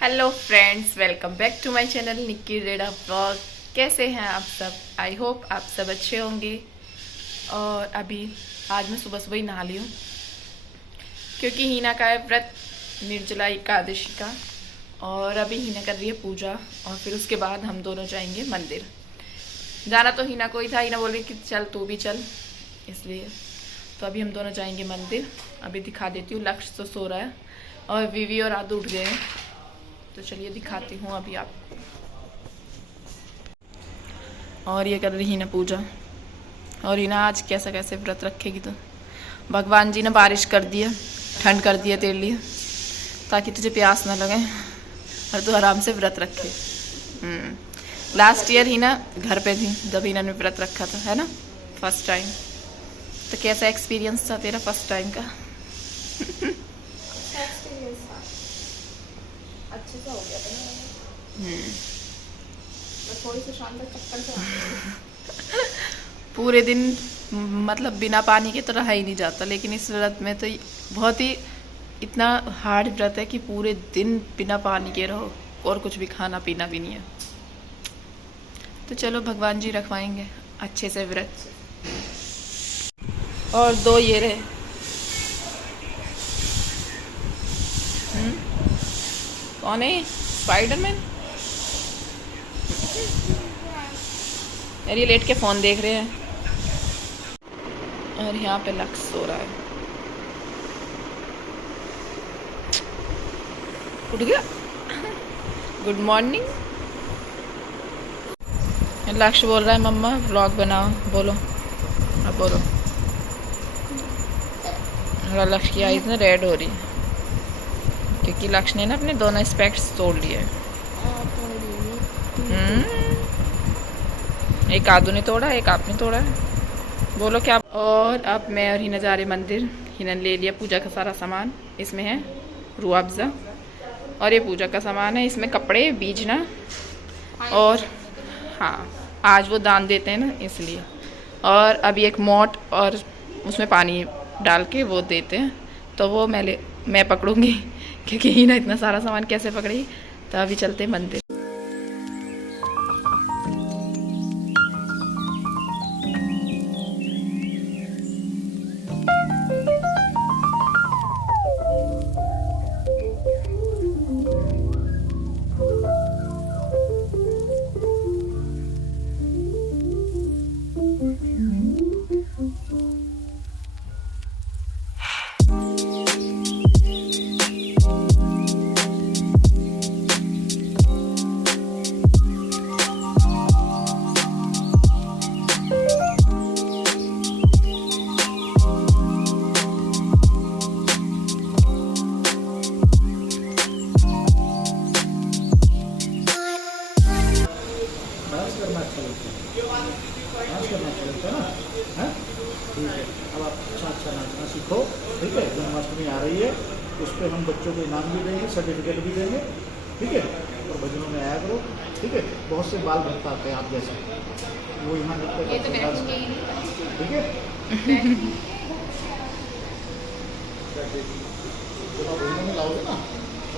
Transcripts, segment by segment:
Hello friends, welcome back to my channel Nikki Reda vlog. कैसे हैं आप सब? आई होप आप सब अच्छे होंगे। और अभी आज मैं सुबह सुबह ही नहा ली हूँ क्योंकि हीना का है व्रत, निर्जला एकादशी का। और अभी हीना कर रही है पूजा और फिर उसके बाद हम दोनों जाएंगे मंदिर। जाना तो हीना को ही था, हीना बोल रही कि चल तू भी चल, इसलिए तो अभी हम दोनों जाएंगे मंदिर। अभी दिखा देती हूँ, लक्ष्य तो सो रहा है और विवी और आदू उठ गए हैं, तो चलिए दिखाती हूँ अभी आपको। और ये कर रही है ना पूजा। और ये ना आज कैसा कैसे व्रत रखेगी, तो भगवान जी ने बारिश कर दी है, ठंड कर दी है तेरे लिए, ताकि तुझे प्यास ना लगे और तू आराम से व्रत रखे। लास्ट ईयर ही ना घर पे थी जब हिना ने व्रत रखा था, है ना, फर्स्ट टाइम। तो कैसा एक्सपीरियंस था तेरा फर्स्ट टाइम का? अच्छे से हो गया था ना। बस थोड़ी सी शाम तक चक्कर से पूरे दिन मतलब बिना पानी के तो रहा ही नहीं जाता, लेकिन इस व्रत में तो बहुत ही इतना हार्ड व्रत है कि पूरे दिन बिना पानी के रहो और कुछ भी खाना पीना भी नहीं है। तो चलो भगवान जी रखवाएंगे अच्छे से व्रत। और दो ये रहे, कौन है? स्पाइडरमैन। यार ये लेट के फोन देख रहे हैं और यहाँ पे लक्ष्य सो रहा है। उठ गया। Good morning. लक्ष्य बोल रहा है मम्मा व्लॉग बनाओ, बोलो अब बोलो। लक्ष्य की आईज ना रेड हो रही है क्योंकि लक्ष्य ने ना अपने दोनों स्पेक्ट्स तोड़ लिए। एक आदू ने तोड़ा, एक आपने तोड़ा है, बोलो क्या। और अब मैं और हिना जा रहे मंदिर। हिना ने ले लिया पूजा का सारा सामान। इसमें है रूह अफ़ज़ा और ये पूजा का सामान है, इसमें कपड़े, बीजना और हाँ आज वो दान देते हैं ना इसलिए। और अभी एक मोट और उसमें पानी डाल के वो देते हैं, तो वो मैं पकड़ूंगी क्योंकि हिना इतना सारा सामान कैसे पकड़ी। तो अभी चलते मंदिर। अब आप अच्छा नाचना सीखो, ठीक है। जन्माष्टमी आ रही है, उस पर हम बच्चों को इनाम भी देंगे, सर्टिफिकेट भी देंगे, ठीक है। और भजनों में आया करो, ठीक है। बहुत से बाल भक्त आते हैं आप जैसे, वो यहाँ नृत्य करते हैं, ठीक है। जब आप भजनों में लाओगे ना,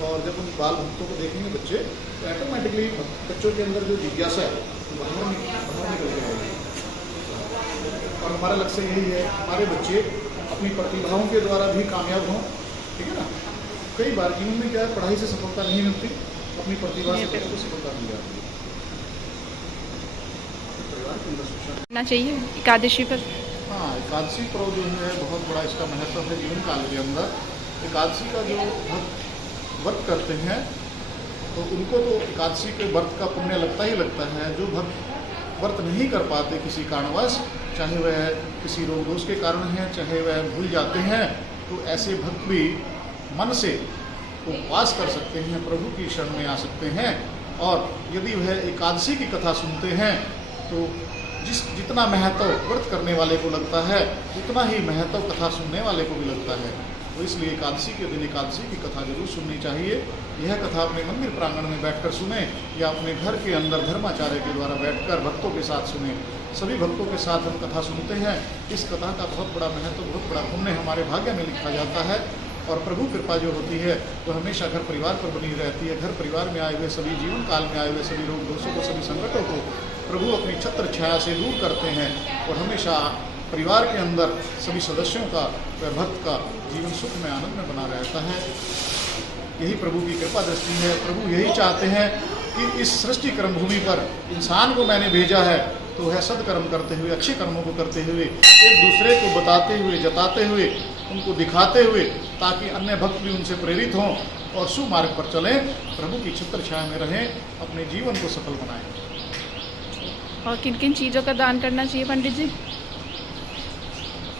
और जब उन बाल भक्तों को देखेंगे बच्चे, तो ऑटोमेटिकली बच्चों के अंदर जो जिज्ञासा है बाहर निकल के आएगी। और हमारा लक्ष्य यही है हमारे बच्चे अपनी प्रतिभाओं के द्वारा भी कामयाब हों, ठीक है ना। कई बार जीवन में क्या है, पढ़ाई से सफलता नहीं मिलती, अपनी प्रतिभा से बच्चों को सफलता मिल जाती है। परिवार के अंदर शिक्षा ना चाहिए एकादशी पर। हाँ, एकादशी पर्व जो है बहुत बड़ा इसका महत्व है जीवन काल के अंदर। एकादशी का जो भक्त व्रत करते हैं तो उनको तो एकादशी के व्रत का पुण्य लगता ही लगता है। जो भक्त व्रत नहीं कर पाते किसी कारणवश, चाहे वह किसी रोग दोष के कारण है, चाहे वह भूल जाते हैं, तो ऐसे भक्त भी मन से उपवास कर सकते हैं, प्रभु की शरण में आ सकते हैं। और यदि वह एकादशी की कथा सुनते हैं तो जितना महत्व व्रत करने वाले को लगता है उतना ही महत्व कथा सुनने वाले को भी लगता है। तो इसलिए एकादशी के दिन एकादशी की कथा जरूर सुननी चाहिए। यह कथा अपने मंदिर प्रांगण में बैठकर सुने या अपने घर के अंदर धर्माचार्य के द्वारा बैठकर भक्तों के साथ सुने। सभी भक्तों के साथ हम कथा सुनते हैं। इस कथा का बहुत बड़ा महत्व, बहुत बड़ा पुण्य हमारे भाग्य में लिखा जाता है। और प्रभु कृपा जो होती है वो हमेशा घर परिवार पर बनी रहती है। घर परिवार में आए हुए सभी जीवन काल में आए हुए सभी रोग दोषों को, सभी संकटों को प्रभु अपनी छत्र छाया से दूर करते हैं और हमेशा परिवार के अंदर सभी सदस्यों का व भक्त का जीवन सुख में आनंद में बना रहता है। यही प्रभु की कृपा दृष्टि है। प्रभु यही चाहते हैं कि इस सृष्टि कर्म भूमि पर इंसान को मैंने भेजा है तो वह सदकर्म करते हुए, अच्छे कर्मों को करते हुए, एक दूसरे को बताते हुए, जताते हुए, उनको दिखाते हुए, ताकि अन्य भक्त भी उनसे प्रेरित हों और सुमार्ग पर चलें, प्रभु की छत्र छाया में रहें, अपने जीवन को सफल बनाएं। और किन किन चीज़ों का दान करना चाहिए पंडित जी?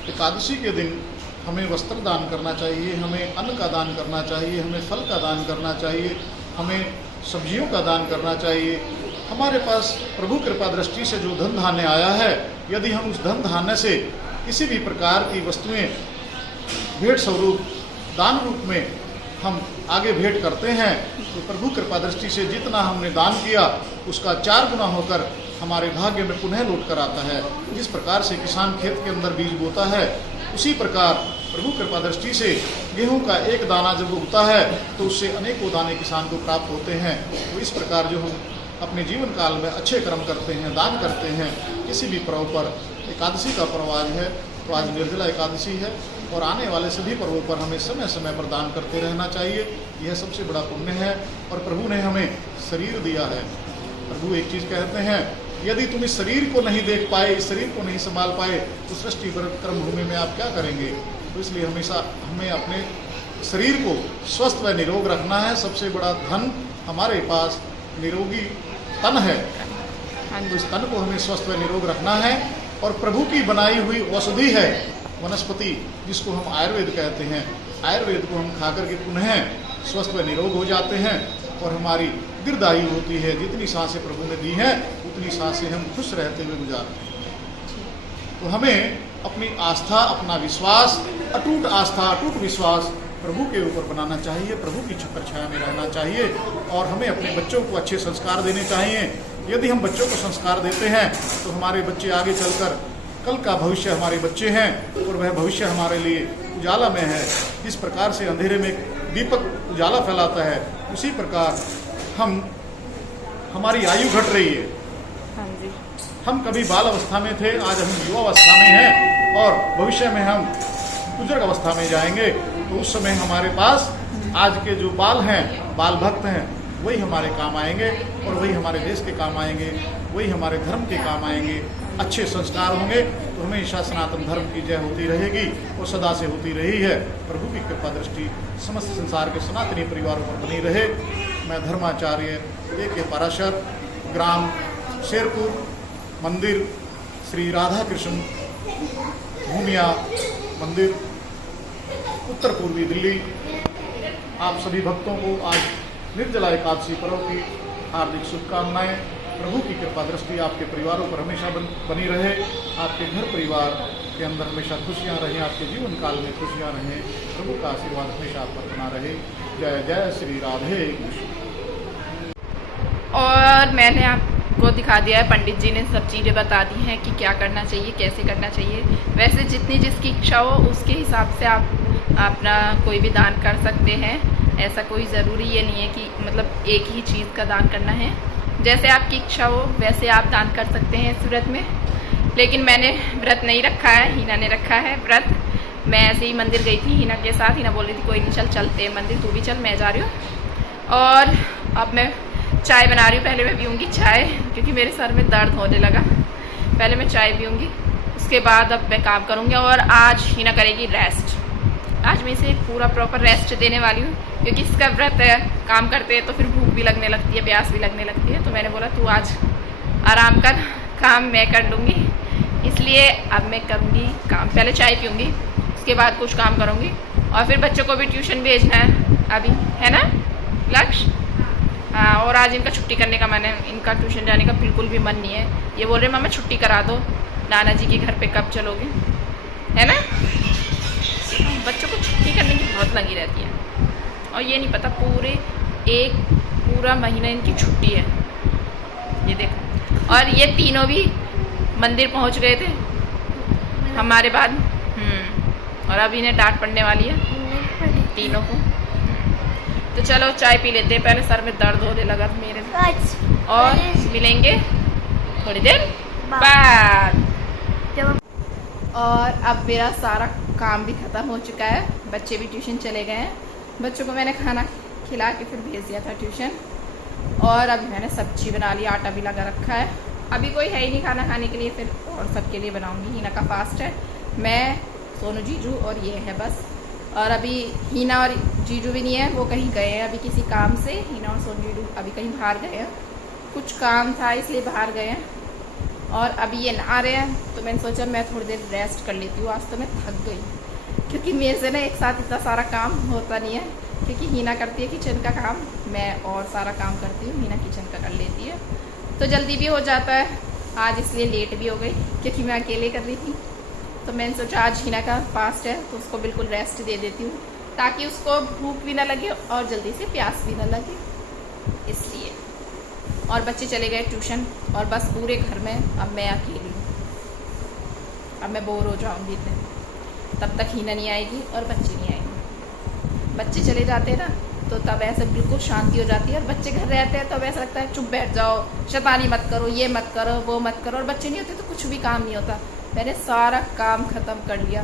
एकादशी के दिन हमें वस्त्र दान करना चाहिए, हमें अन्न का दान करना चाहिए, हमें फल का दान करना चाहिए, हमें सब्जियों का दान करना चाहिए। हमारे पास प्रभु कृपा दृष्टि से जो धन धान्य आया है, यदि हम उस धन धान्य से किसी भी प्रकार की वस्तुएं भेंट स्वरूप दान रूप में हम आगे भेंट करते हैं तो प्रभु कृपा दृष्टि से जितना हमने दान किया उसका 4 गुना होकर हमारे भाग्य में पुनः लौट कर आता है। जिस प्रकार से किसान खेत के अंदर बीज बोता है, उसी प्रकार प्रभु कृपा दृष्टि से गेहूं का एक दाना जब उगता है तो उससे अनेकों दाने किसान को प्राप्त होते हैं। तो इस प्रकार जो हम अपने जीवन काल में अच्छे कर्म करते हैं, दान करते हैं, किसी भी पर्व पर, एकादशी का पर्व आज है तो आज निर्जला एकादशी है और आने वाले सभी पर्वों पर हमें समय समय पर दान करते रहना चाहिए। यह सबसे बड़ा पुण्य है और प्रभु ने हमें शरीर दिया है। प्रभु एक चीज़ कहते हैं, यदि तुम इस शरीर को नहीं देख पाए, इस शरीर को नहीं संभाल पाए तो सृष्टि कर्म भूमि में आप क्या करेंगे। तो इसलिए हमेशा हमें अपने शरीर को स्वस्थ व निरोग रखना है। सबसे बड़ा धन हमारे पास निरोगी तन है, तो इस तन को हमें स्वस्थ व निरोग रखना है। और प्रभु की बनाई हुई औषधि है वनस्पति, जिसको हम आयुर्वेद कहते हैं। आयुर्वेद को हम खा करके पुनः स्वस्थ व निरोग हो जाते हैं और हमारी दीर्घायु होती है। जितनी सांसें प्रभु ने दी हैं उतनी सांसें हम खुश रहते हुए गुजारते हैं। तो हमें अपनी आस्था, अपना विश्वास, अटूट आस्था, अटूट विश्वास प्रभु के ऊपर बनाना चाहिए, प्रभु की छत्र छाया में रहना चाहिए और हमें अपने बच्चों को अच्छे संस्कार देने चाहिए। यदि हम बच्चों को संस्कार देते हैं तो हमारे बच्चे आगे चलकर, कल का भविष्य हमारे बच्चे हैं और वह भविष्य हमारे लिए उजाला में है। जिस प्रकार से अंधेरे में दीपक उजाला फैलाता है, उसी प्रकार हमारी आयु घट रही है। हाँ जी। हम कभी बाल अवस्था में थे, आज हम युवा अवस्था में हैं और भविष्य में हम बुजुर्ग अवस्था में जाएंगे। तो उस समय हमारे पास आज के जो बाल हैं, बाल भक्त हैं, वही हमारे काम आएंगे और वही हमारे देश के काम आएंगे, वही हमारे धर्म के काम आएंगे। अच्छे संस्कार होंगे तो हमेशा सनातन धर्म की जय होती रहेगी और सदा से होती रही है। प्रभु की कृपा दृष्टि समस्त संसार के सनातनी परिवारों पर बनी रहे। मैं धर्माचार्य A.K. पराशर, ग्राम शेरपुर, मंदिर श्री राधा कृष्ण भूमिया मंदिर, उत्तर पूर्वी दिल्ली, आप सभी भक्तों को आज निर्जला एकादशी पर्व की हार्दिक शुभकामनाएं। प्रभु की कृपा दृष्टि आपके परिवारों पर हमेशा बनी रहे, आपके घर परिवार के अंदर हमेशा खुशियां रहें, आपके जीवन काल में खुशियां रहें। प्रभु का आशीर्वाद हमेशा आप पर बना रहे। जय जय श्री राधे कृष्ण। और मैंने आपको दिखा दिया है, पंडित जी ने सब चीज़ें बता दी हैं कि क्या करना चाहिए, कैसे करना चाहिए। वैसे जितनी जिसकी इच्छा हो उसके हिसाब से आप अपना कोई भी दान कर सकते हैं। ऐसा कोई ज़रूरी ये नहीं है कि मतलब एक ही चीज़ का दान करना है। जैसे आपकी इच्छा हो वैसे आप दान कर सकते हैं इस व्रत में। लेकिन मैंने व्रत नहीं रखा है, हीना ने रखा है व्रत। मैं ऐसे ही मंदिर गई थी हीना के साथ। हीना बोल रही थी कोई नहीं चल चलते हैं मंदिर, तू भी चल, मैं जा रही हूँ। और अब मैं चाय बना रही हूँ। पहले मैं पीऊँगी चाय क्योंकि मेरे सर में दर्द होने लगा। पहले मैं चाय पीऊँगी, उसके बाद अब मैं काम करूँगी। और आज हीना करेगी रेस्ट। आज मैं इसे पूरा प्रॉपर रेस्ट देने वाली हूँ क्योंकि इसका व्रत है, काम करते हैं तो फिर भूख भी लगने लगती है, प्यास भी लगने लगती है। तो मैंने बोला तू आज आराम कर, काम मैं कर लूँगी। इसलिए अब मैं करूँगी काम, पहले चाय पीऊँगी, उसके बाद कुछ काम करूँगी। और फिर बच्चों को भी ट्यूशन भेजना है अभी, है ना लक्ष्य? हाँ। और आज इनका छुट्टी करने का मन है, इनका ट्यूशन जाने का बिल्कुल भी मन नहीं है। ये बोल रहे मामा छुट्टी करा दो, नाना जी के घर पे कब चलोगे, है ना? बच्चों को छुट्टी करने की बहुत लगी रहती है और ये नहीं पता पूरा महीना इनकी छुट्टी है। ये देखो, और ये तीनों भी मंदिर पहुंच गए थे हमारे बाद। और अब इन्हें डांट पड़ने वाली है। तीनों को। तो चलो चाय पी लेते हैं, पहले सर में दर्द होने लगा मेरे, और मिलेंगे थोड़ी देर बाद। और अब मेरा सारा काम भी ख़त्म हो चुका है, बच्चे भी ट्यूशन चले गए हैं। बच्चों को मैंने खाना खिला के फिर भेज दिया था ट्यूशन, और अभी मैंने सब्जी बना ली, आटा भी लगा रखा है। अभी कोई है ही नहीं खाना खाने के लिए, फिर और सबके लिए बनाऊंगी। हीना का फास्ट है, मैं, सोनू, जीजू और ये है बस। और अभी हीना और जीजू भी नहीं है, वो कहीं गए हैं अभी किसी काम से। हीना और सोनू जीजू अभी कहीं बाहर गए हैं, कुछ काम था इसलिए बाहर गए हैं। और अभी ये नहा रहे हैं, तो मैंने सोचा मैं थोड़ी देर रेस्ट कर लेती हूँ। आज तो मैं थक गई, क्योंकि मेरे से ना एक साथ इतना सारा काम होता नहीं है, क्योंकि हीना करती है किचन का काम, मैं और सारा काम करती हूँ, हीना किचन का कर लेती है, तो जल्दी भी हो जाता है। आज इसलिए लेट भी हो गई, क्योंकि मैं अकेले कर रही थी। तो मैंने सोचा आज हीना का फास्ट है, तो उसको बिल्कुल रेस्ट दे देती हूँ, ताकि उसको भूख भी ना लगे और जल्दी से प्यास भी ना लगे, इसलिए। और बच्चे चले गए ट्यूशन, और बस पूरे घर में अब मैं अकेली हूँ। अब मैं बोर हो जाऊँगी इतने, तब तक हीना नहीं आएगी और बच्चे नहीं आएंगे। बच्चे चले जाते हैं ना, तो तब ऐसे बिल्कुल शांति हो जाती है। और बच्चे घर रहते हैं तब ऐसा लगता है चुप बैठ जाओ, शैतानी मत करो, ये मत करो, वो मत करो। और बच्चे नहीं होते तो कुछ भी काम नहीं होता। मैंने सारा काम ख़त्म कर लिया,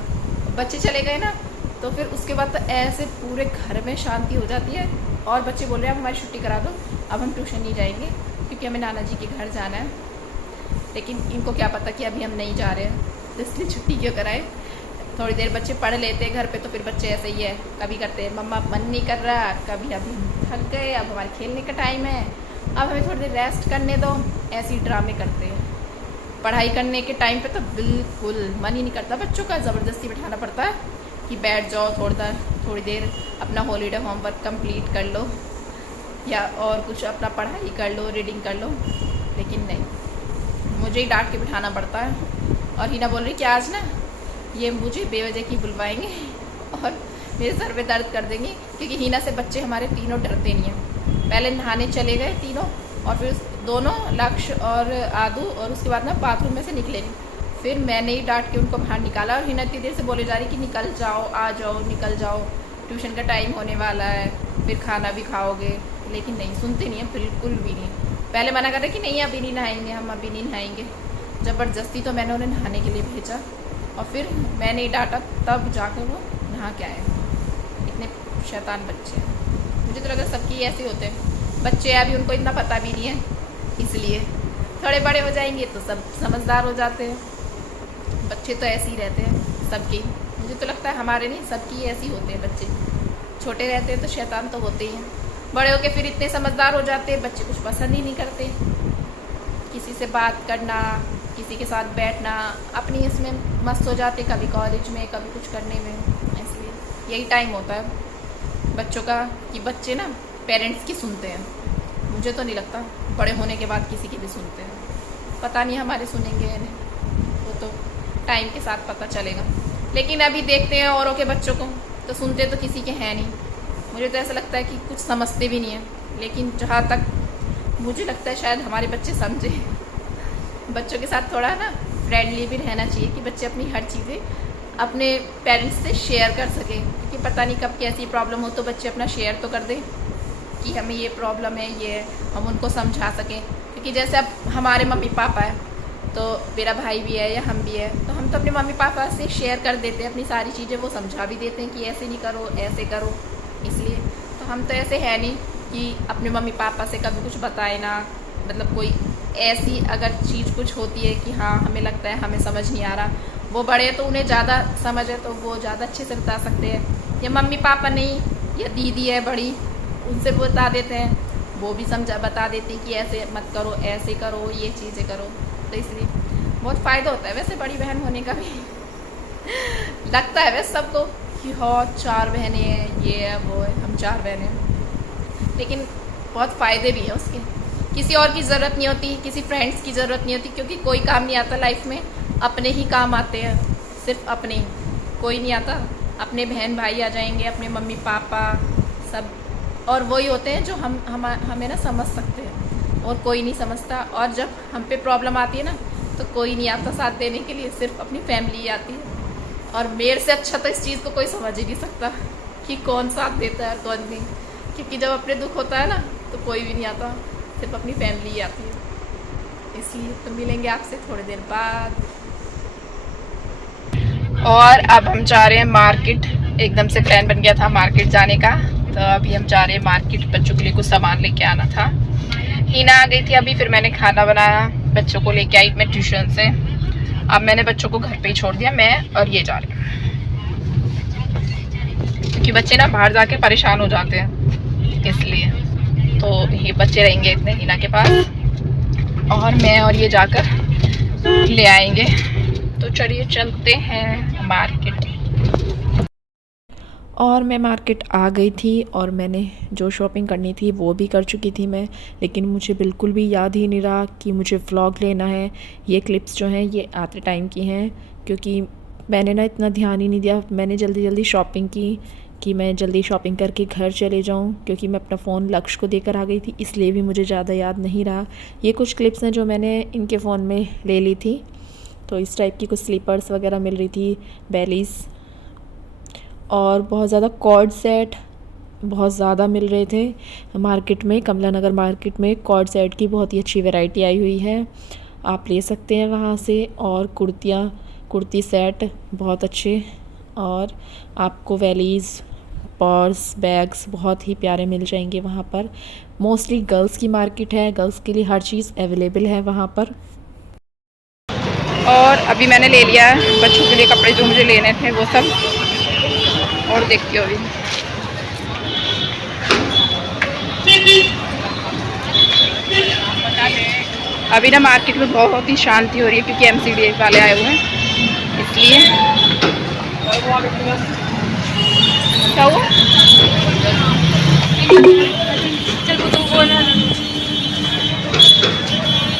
बच्चे चले गए ना, तो फिर उसके बाद तो ऐसे पूरे घर में शांति हो जाती है। और बच्चे बोल रहे हैं अब हमारी छुट्टी करा दो, अब हम ट्यूशन नहीं जाएंगे, क्योंकि हमें नाना जी के घर जाना है। लेकिन इनको क्या पता कि अभी हम नहीं जा रहे हैं, तो इसलिए छुट्टी क्यों कराए। थोड़ी देर बच्चे पढ़ लेते हैं घर पे, तो फिर बच्चे ऐसे ही है, कभी करते हैं मम्मा मन नहीं कर रहा, कभी अभी थक गए, अब हमारे खेलने का टाइम है, अब हमें थोड़ी देर रेस्ट करने दो, ऐसे ही ड्रामे करते हैं। पढ़ाई करने के टाइम पे तो बिल्कुल मन ही नहीं करता बच्चों का, ज़बरदस्ती बिठाना पड़ता है कि बैठ जाओ थोड़ी देर अपना हॉलीडे होमवर्क कंप्लीट कर लो, या और कुछ अपना पढ़ाई कर लो, रीडिंग कर लो। लेकिन नहीं, मुझे ही डांट के बिठाना पड़ता है। और हीना बोल रही कि आज ना ये मुझे बेवजह की बुलवाएंगे और मेरे सर पे दर्द कर देंगे, क्योंकि हीना से बच्चे हमारे तीनों डरते नहीं हैं। पहले नहाने चले गए तीनों, और फिर दोनों, लक्ष्य और आदू, और उसके बाद ना बाथरूम में से निकले नहीं। फिर मैंने ही डांट के उनको बाहर निकाला, और हीना इतनी देर से बोले जा रही कि निकल जाओ, आ जाओ, निकल जाओ, ट्यूशन का टाइम होने वाला है, फिर खाना भी खाओगे। लेकिन नहीं सुनते नहीं है, बिल्कुल भी नहीं। पहले मना कर रहे कि नहीं अभी नहीं नहाएंगे, हम अभी नहीं नहाएंगे। ज़बरदस्ती तो मैंने उन्हें नहाने के लिए भेजा, और फिर मैंने ही डांटा, तब जाकर वो नहा के आए। इतने शैतान बच्चे हैं। मुझे तो लगा सबकी ऐसे होते हैं बच्चे, अभी उनको इतना पता भी नहीं है, इसलिए। थोड़े बड़े हो जाएंगे तो सब समझदार हो जाते हैं। बच्चे तो ऐसे ही रहते हैं सबके, मुझे तो लगता है हमारे नहीं, सबकी ऐसे ही होते हैं बच्चे। छोटे रहते हैं तो शैतान तो होते ही हैं, बड़े होके फिर इतने समझदार हो जाते हैं, बच्चे कुछ पसंद ही नहीं करते। किसी से बात करना, किसी के साथ बैठना, अपनी इसमें मस्त हो जाते, कभी कॉलेज में, कभी कुछ करने में। इसलिए यही टाइम होता है बच्चों का कि बच्चे ना पेरेंट्स की सुनते हैं। मुझे तो नहीं लगता बड़े होने के बाद किसी की भी सुनते हैं, पता नहीं हमारे सुनेंगे या नहीं, वो तो टाइम के साथ पता चलेगा। लेकिन अभी देखते हैं औरों के बच्चों को, तो सुनते तो किसी के हैं नहीं। मुझे तो ऐसा लगता है कि कुछ समझते भी नहीं है। लेकिन जहाँ तक मुझे लगता है शायद हमारे बच्चे समझे। बच्चों के साथ थोड़ा ना फ्रेंडली भी रहना चाहिए, कि बच्चे अपनी हर चीज़ें अपने पेरेंट्स से शेयर कर सकें, क्योंकि पता नहीं कब कैसी प्रॉब्लम हो, तो बच्चे अपना शेयर तो कर दें कि हमें ये प्रॉब्लम है, ये हम उनको समझा सकें। क्योंकि जैसे अब हमारे मम्मी पापा है, तो मेरा भाई भी है या हम भी है, तो हम तो अपने मम्मी पापा से शेयर कर देते हैं अपनी सारी चीज़ें, वो समझा भी देते हैं कि ऐसे नहीं करो, ऐसे करो। इसलिए तो हम तो ऐसे है नहीं कि अपने मम्मी पापा से कभी कुछ बताए ना, मतलब कोई ऐसी अगर चीज़ कुछ होती है कि हाँ हमें लगता है हमें समझ नहीं आ रहा, वो बड़े तो उन्हें ज़्यादा समझ है, तो वो ज़्यादा अच्छे से बता सकते हैं। या मम्मी पापा नहीं, या दीदी है बड़ी, उनसे बता देते हैं, वो भी बता देती हैं कि ऐसे मत करो, ऐसे करो, ये चीज़ें करो। तो इसलिए बहुत फ़ायदा होता है वैसे बड़ी बहन होने का भी। लगता है वैसे सबको कि हाँ 4 बहनें हैं, ये है वो है, हम 4 बहनें हैं, लेकिन बहुत फ़ायदे भी हैं उसके। किसी और की ज़रूरत नहीं होती, किसी फ्रेंड्स की ज़रूरत नहीं होती, क्योंकि कोई काम नहीं आता लाइफ में, अपने ही काम आते हैं, सिर्फ अपने ही, कोई नहीं आता। अपने बहन भाई आ जाएंगे, अपने मम्मी पापा सब, और वही होते हैं जो हमें ना समझ सकते हैं, और कोई नहीं समझता। और जब हम पे प्रॉब्लम आती है ना, तो कोई नहीं आता साथ देने के लिए, सिर्फ अपनी फैमिली आती है। और मेरे से अच्छा तो इस चीज़ को कोई समझ ही नहीं सकता कि कौन साथ देता है और कौन नहीं, क्योंकि जब अपने दुख होता है ना तो कोई भी नहीं आता, सिर्फ अपनी फैमिली ही आती है। इसलिए तो मिलेंगे आपसे थोड़ी देर बाद। और अब हम जा रहे हैं मार्केट, एकदम से प्लान बन गया था मार्केट जाने का, तो अभी हम जा रहे हैं मार्केट। बच्चों के लिए कुछ सामान लेके आना था। हीना आ गई थी अभी, फिर मैंने खाना बनाया, बच्चों को लेके आई मैं ट्यूशन से। अब मैंने बच्चों को घर पे ही छोड़ दिया, मैं और ये जा रहे हैं, क्योंकि बच्चे ना बाहर जाके परेशान हो जाते हैं, इसलिए तो ये बच्चे रहेंगे इतने हीना के पास, और मैं और ये जाकर ले आएंगे। तो चलिए चलते हैं मार्केट। और मैं मार्केट आ गई थी और मैंने जो शॉपिंग करनी थी वो भी कर चुकी थी मैं, लेकिन मुझे बिल्कुल भी याद ही नहीं रहा कि मुझे व्लॉग लेना है। ये क्लिप्स जो हैं ये आते टाइम की हैं, क्योंकि मैंने ना इतना ध्यान ही नहीं दिया। मैंने जल्दी जल्दी शॉपिंग की कि मैं जल्दी शॉपिंग करके घर चले जाऊं, क्योंकि मैं अपना फ़ोन लक्ष्य को देकर आ गई थी, इसलिए भी मुझे ज़्यादा याद नहीं रहा। ये कुछ क्लिप्स हैं जो मैंने इनके फ़ोन में ले ली थी। तो इस टाइप की कुछ स्लीपर्स वगैरह मिल रही थी, बेलीज़, और बहुत ज़्यादा कॉर्ड सेट बहुत ज़्यादा मिल रहे थे मार्केट में। कमला नगर मार्केट में कॉर्ड सेट की बहुत ही अच्छी वैरायटी आई हुई है, आप ले सकते हैं वहाँ से। और कुर्ती सेट बहुत अच्छे, और आपको वेलीज़, पर्स, बैग्स बहुत ही प्यारे मिल जाएंगे वहाँ पर। मोस्टली गर्ल्स की मार्केट है, गर्ल्स के लिए हर चीज़ अवेलेबल है वहाँ पर। और अभी मैंने ले लिया है बच्चों के लिए कपड़े जो मुझे लेने थे वो सब, और देखती हो अभी ना मार्केट में बहुत ही शांति हो रही है, क्योंकि MCD वाले आए हुए हैं, इसलिए। क्या हुआ?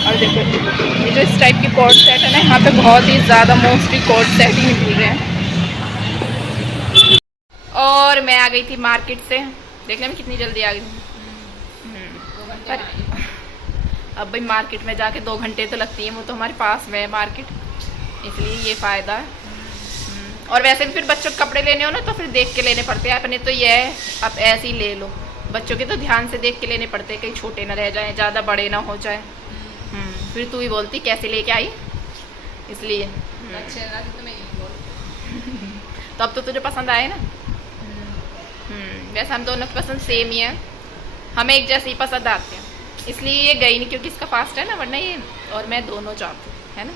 और देखो ये जो इस टाइप की कोट सेट है ना, यहाँ पे बहुत ही ज़्यादा मोस्टली कोट सेट ही मिल रहे हैं। और मैं आ गई थी मार्केट से, देखने में कितनी जल्दी आ गई थी। पर अब भाई मार्केट में जाके 2 घंटे तो लगती हैं, वो तो हमारे पास में है मार्केट, इसलिए ये फ़ायदा है। और वैसे भी फिर बच्चों के कपड़े लेने हो ना तो फिर देख के लेने पड़ते हैं, अपने तो ये है आप ऐसे ही ले लो, बच्चों के तो ध्यान से देख के लेने पड़ते हैं, कहीं छोटे ना रह जाएं, ज़्यादा बड़े ना हो जाए। फिर तू ही बोलती कैसे लेके आई, इसलिए अच्छे लगा तो मैं यही बोल। तो अब तो तुझे पसंद आए ना। वैसे हम दोनों की पसंद सेम ही है, हमें एक जैसे ही पसंद आते हैं, इसलिए ये गई नहीं, क्योंकि इसका फास्ट है ना, वरना ये और मैं दोनों जाते है ना।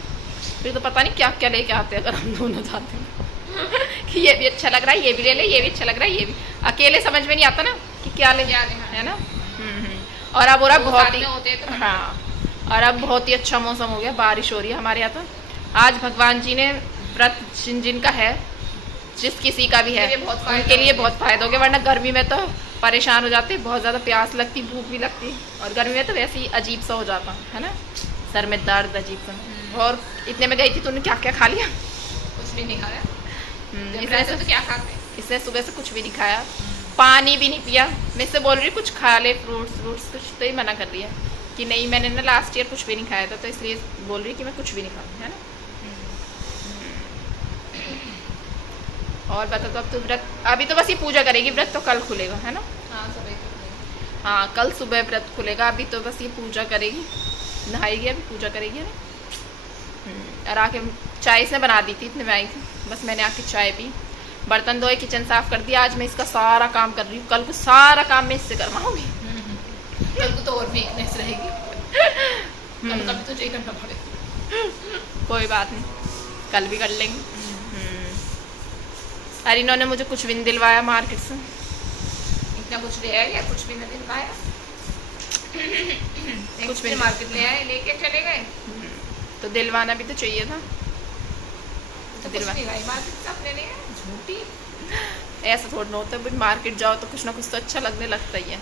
फिर तो पता नहीं क्या क्या लेके आते हैं अगर हम दोनों जाते हैं कि ये भी अच्छा लग रहा है, ये भी ले ले, ये भी अच्छा लग रहा है, ये भी। अकेले समझ में नहीं आता ना कि क्या ले, है ना। और अब हो रहा बहुत ही, हाँ, और अब बहुत ही अच्छा मौसम हो गया, बारिश हो रही है हमारे यहाँ। तो आज भगवान जी ने व्रत जिनका है, जिस किसी का भी है, उनके लिए बहुत फ़ायदा हो गया, वरना गर्मी में तो परेशान हो जाते, बहुत ज़्यादा प्यास लगती, भूख भी लगती, और गर्मी में तो वैसे ही अजीब सा हो जाता है ना, सर में दर्द अजीब सा। और इतने में गई थी, तूने क्या क्या खा लिया? कुछ भी नहीं खाया। इसने तो क्या खाते? इसने सुबह से कुछ भी नहीं खाया, पानी भी नहीं पिया। मैं इससे बोल रही कुछ खा ले, फ्रूट्स कुछ, तो ही मना कर रही है कि नहीं, मैंने ना लास्ट ईयर कुछ भी नहीं खाया था, तो इसलिए बोल रही कि मैं कुछ भी नहीं खाऊँ, है ना। और बता, तो अब तो व्रत, अभी तो बस ये पूजा करेगी, व्रत तो कल खुलेगा, है ना। हाँ, कल सुबह व्रत खुलेगा, अभी तो बस ये पूजा करेगी, नहाएगी, अभी पूजा करेगी, है ना। और आके चाय इसने बना दी थी, इतने में आई थी, बस मैंने आके चाय पी, बर्तन धोए, किचन साफ कर दिया। आज मैं इसका सारा काम कर रही हूँ, कल को सारा काम मैं इससे करवाऊंगी। कल को तो और वीकनेस रहेगी, कल तो तुझे करना पड़ेगा। कोई बात नहीं, कल भी कर लेंगे। अरे इन्होंने मुझे कुछ भी नहीं दिलवाया मार्केट से, इतना कुछ ले आए या कुछ भी नहीं दिलवाया? कुछ भी मार्केट ले आए, लेके चले गए, तो दिलवाना भी तो चाहिए था। तो मार्केट से अपने लिए झूठी, ऐसा थोड़ा ना होता है, मार्केट जाओ तो कुछ ना कुछ तो अच्छा लगने लगता ही है,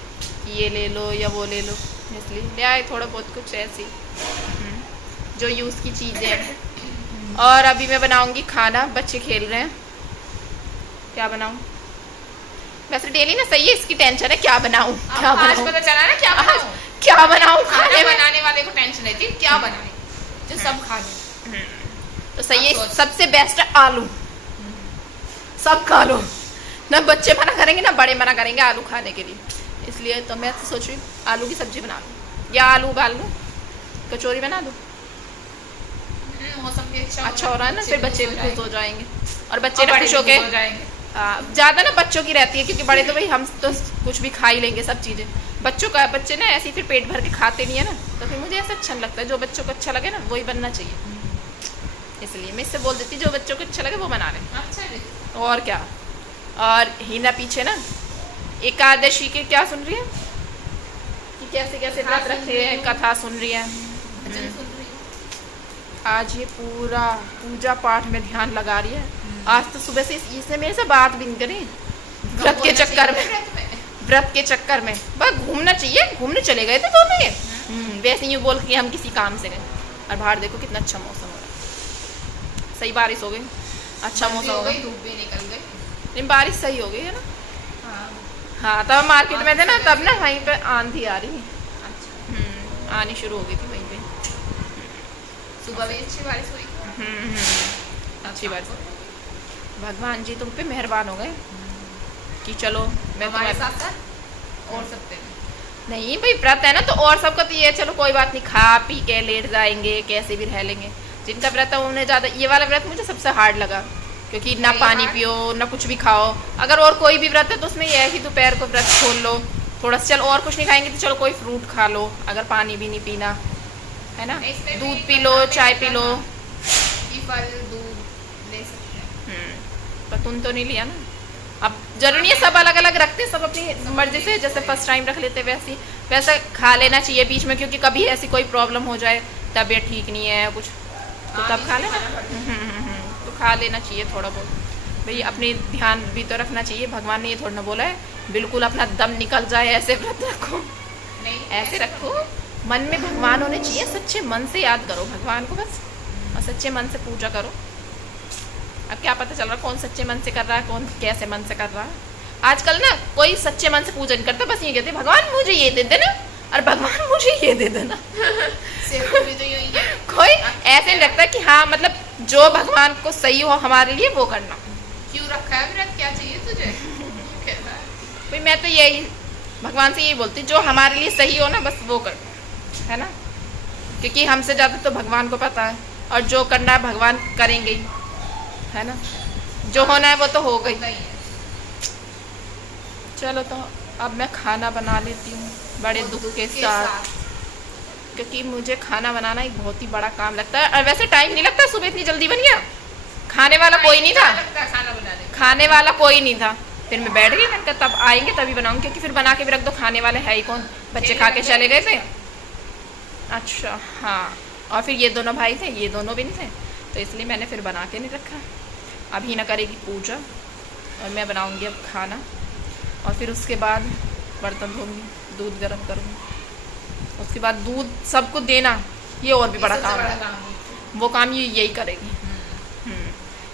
ये ले लो या वो ले लो, इसलिए ले आए थोड़ा बहुत कुछ ऐसी जो यूज़ की चीज़ें हैं। और अभी मैं बनाऊंगी खाना, बच्चे खेल रहे हैं, क्या बनाऊं? वैसे डेली ना सही है, इसकी टेंशन है क्या बनाऊं, क्या आज पता चला ना क्या बनाऊं, क्या बनाऊं। खाने बनाने वाले को टेंशन रहती है क्या बनाए जो सब खा ले। तो सही है, सबसे बेस्ट है आलू, सब खा लो, ना बच्चे मना करेंगे ना बड़े मना करेंगे आलू खाने के लिए, इसलिए तो मैं तो सोच रही हूँ आलू की सब्जी बना लूँ या आलू उबाल लूँ, कचौरी बना दूँ। मौसम भी अच्छा हो रहा है ना, फिर बच्चे भी खुश हो जाएंगे और बच्चे और खुश होके जाएंगे। ज़्यादा ना बच्चों की रहती है, क्योंकि बड़े तो भाई हम तो कुछ भी खा ही लेंगे सब चीज़ें। बच्चे ना ऐसे ही फिर पेट भर के खाते नहीं है ना, तो फिर मुझे ऐसा अच्छा नहीं लगता है। जो बच्चों को अच्छा लगे ना वही बनना चाहिए, इसलिए मैं इससे बोल देती जो बच्चों को अच्छा लगे वो बना लें। अच्छा है। और क्या। और हिना पीछे ना एकादशी के क्या सुन रही है कि कैसे कैसे व्रत रखे हैं, कथा सुन रही है। आज ये पूरा पूजा पाठ में ध्यान लगा रही है। आज तो सुबह से इसने मेरे से बात भी नहीं करी, व्रत के चक्कर में बस घूमना चाहिए, घूमने चले गए थे दोनों ये। वैसे यूँ बोल के हम किसी काम से गए, और बाहर देखो कितना अच्छा मौसम हो रहा है, सही बारिश हो गई, अच्छा मौसम हो गई, धूप भी निकल गई, लेकिन बारिश सही हो गई है ना। हाँ तब मार्केट में थे ना, तब ना वहीं पे आंधी आ रही, आनी शुरू हो गई थी वहीं पे। सुबह भी अच्छी बारिश हुई। अच्छी बात। भगवान जी तुम पे मेहरबान हो गए कि चलो मैं हमारे साथ साथ और सब पे नहीं भाई व्रत है ना, तो और सबका तो ये चलो कोई बात नहीं, खा पी के लेट जाएंगे कैसे भी रह लेंगे। जिनका व्रत है उन्हें ज़्यादा, ये वाला व्रत मुझे सबसे हार्ड लगा, क्योंकि ना पानी पियो ना कुछ भी खाओ। अगर और कोई भी व्रत है तो उसमें यह है कि दोपहर को व्रत खोल लो थोड़ा सा, चलो और कुछ नहीं खाएंगे तो चलो कोई फ्रूट खा लो, अगर पानी भी नहीं पीना है ना, दूध पी लो, चाय पी लो, फल दूध ले सकते हैं। पर तुम तो नहीं लिया ना। अब जरूरी है सब अलग अलग रखते, सब अपनी मर्जी से, जैसे फर्स्ट टाइम रख लेते वैसा खा लेना चाहिए बीच में, क्योंकि कभी ऐसी कोई प्रॉब्लम हो जाए, तबीयत ठीक नहीं है कुछ, तो तब खा लेना। तो खा लेना चाहिए थोड़ा बहुत भाई, अपनी ध्यान भी तो रखना चाहिए। भगवान ने ये थोड़ा ना बोला है बिल्कुल अपना दम निकल जाए ऐसे व्रत रखो, नहीं ऐसे रखो, मन में भगवान होने चाहिए, सच्चे मन से याद करो भगवान को बस, और सच्चे मन से पूजा करो। अब क्या पता चल रहा कौन सच्चे मन से कर रहा है, कौन कैसे मन से कर रहा है। आजकल ना कोई सच्चे मन से पूजा नहीं करता, बस ये कहते भगवान मुझे ये दे देना और भगवान मुझे ये दे देना। भी तो यही है, कोई ऐसे नहीं लगता कि हाँ मतलब जो भगवान को सही हो हमारे लिए वो करना। क्यों रखा है व्रत, क्या चाहिए तुझे? भाई मैं तो यही भगवान से यही बोलती, जो हमारे लिए सही हो ना बस वो कर, है ना, क्योंकि हमसे ज़्यादा तो भगवान को पता है, और जो करना है भगवान करेंगे ही, है ना, जो होना है वो तो हो गई। चलो तो अब मैं खाना बना लेती हूँ बड़े दुख के साथ, क्योंकि मुझे खाना बनाना एक बहुत ही बड़ा काम लगता है। और वैसे टाइम नहीं लगता, सुबह इतनी जल्दी बन गया, खाने वाला कोई नहीं था, खाना बनाने खाने वाला कोई नहीं था, फिर मैं बैठ गई, मैंने कहा तब आएंगे तभी बनाऊंगी, क्योंकि फिर बना के भी रख दो, खाने वाले है ही कौन, बच्चे खा के चले गए थे। अच्छा हाँ, और फिर ये दोनों भाई थे, ये दोनों भी नहीं थे, तो इसलिए मैंने फिर बना के नहीं रखा। अभी ना करेगी पूजा और मैं बनाऊंगी अब खाना, और फिर उसके बाद बर्तन धोऊंगी, दूध गर्म करूँगी, उसके बाद दूध सबको देना, ये और भी बड़ा काम है, वो काम ये यही करेगी।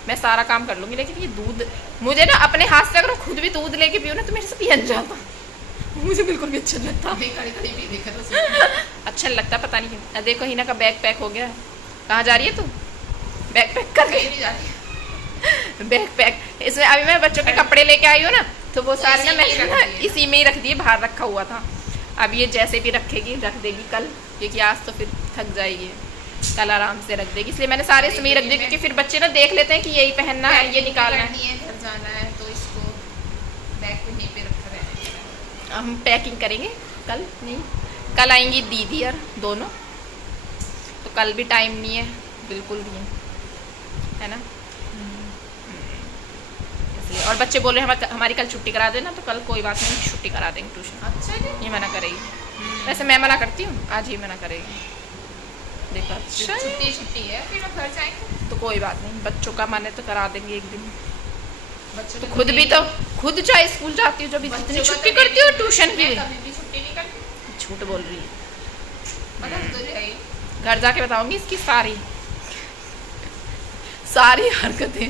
मैं सारा काम कर लूँगी, लेकिन ये दूध मुझे ना अपने हाथ से अगर खुद भी दूध लेके पियो ना तो मेरे से पिया नहीं जाता, मुझे बिल्कुल भी अच्छा नहीं लगता। अच्छा नहीं लगता, पता नहीं क्यों। देखो हिना का बैग पैक हो गया, कहाँ जा रही है तू? बैग पैक कर गई, बैग पैक। इसमें अभी मैं बच्चों के कपड़े लेके आई हूँ ना, तो वो सारे ना मैं इसी में ही रख दिए, बाहर रखा हुआ था। अब ये जैसे भी रखेगी रख देगी कल, क्योंकि आज तो फिर थक जाएगी, कल आराम से रख देगी, इसलिए मैंने सारे इसमें ही रख दिए, क्योंकि फिर बच्चे ना देख लेते हैं कि यही पहनना है, ये निकालना है, घर जाना है, तो इसको बैग पे नहीं पे रखा है। हम पैकिंग करेंगे कल, नहीं कल आएंगी दीदी और दोनों, तो कल भी टाइम नहीं है बिल्कुल भी, है ना, इसलिए। और बच्चे बोल रहे हैं हमारी कल छुट्टी करा देना, तो कल कोई बात नहीं, छुट्टी करा देंगे ट्यूशन। अच्छा ये मना करेगी, वैसे मैं मना करती हूँ, आज ही मना करेगी, देखो। अच्छा छुट्टी है, फिर हम घर जाएंगे, तो कोई बात नहीं, बच्चों का मन है तो करा देंगे एक दिन। बच्चों तो खुद भी तो खुद चाहे स्कूल जाती हूँ, जब इतनी छुट्टी करती हूँ ट्यूशन की, कभी भी छुट्टी नहीं करती, झूठ बोल रही है। मतलब तुझे है घर जाके बताऊंगी इसकी सारी हरकतें,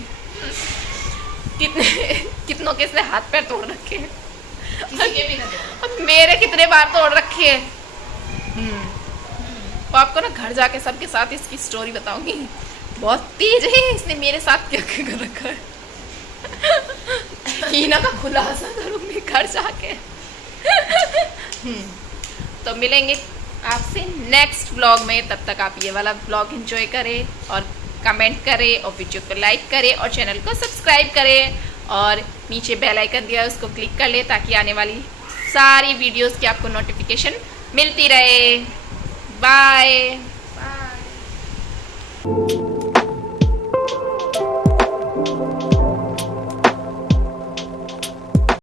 कितनों के इसने हाथ पैर तोड़ रखे हैं, किसी के भी ना दो। अब मेरे कितने बार तोड़ रखे हैं। तो आपको ना घर जाके सबके साथ इसकी स्टोरी बताऊंगी, बहुत तेज है इसने मेरे साथ क्या क्या कर रखा है। हीना का खुलासा करूंगी घर जाके। तो मिलेंगे आपसे नेक्स्ट व्लॉग में, तब तक आप ये वाला व्लॉग एंजॉय करें और कमेंट करें और वीडियो को लाइक करें और चैनल को सब्सक्राइब करें और नीचे बेल आइकन दिया है उसको क्लिक कर ले ताकि आने वाली सारी वीडियोस की आपको नोटिफिकेशन मिलती रहे। बाय।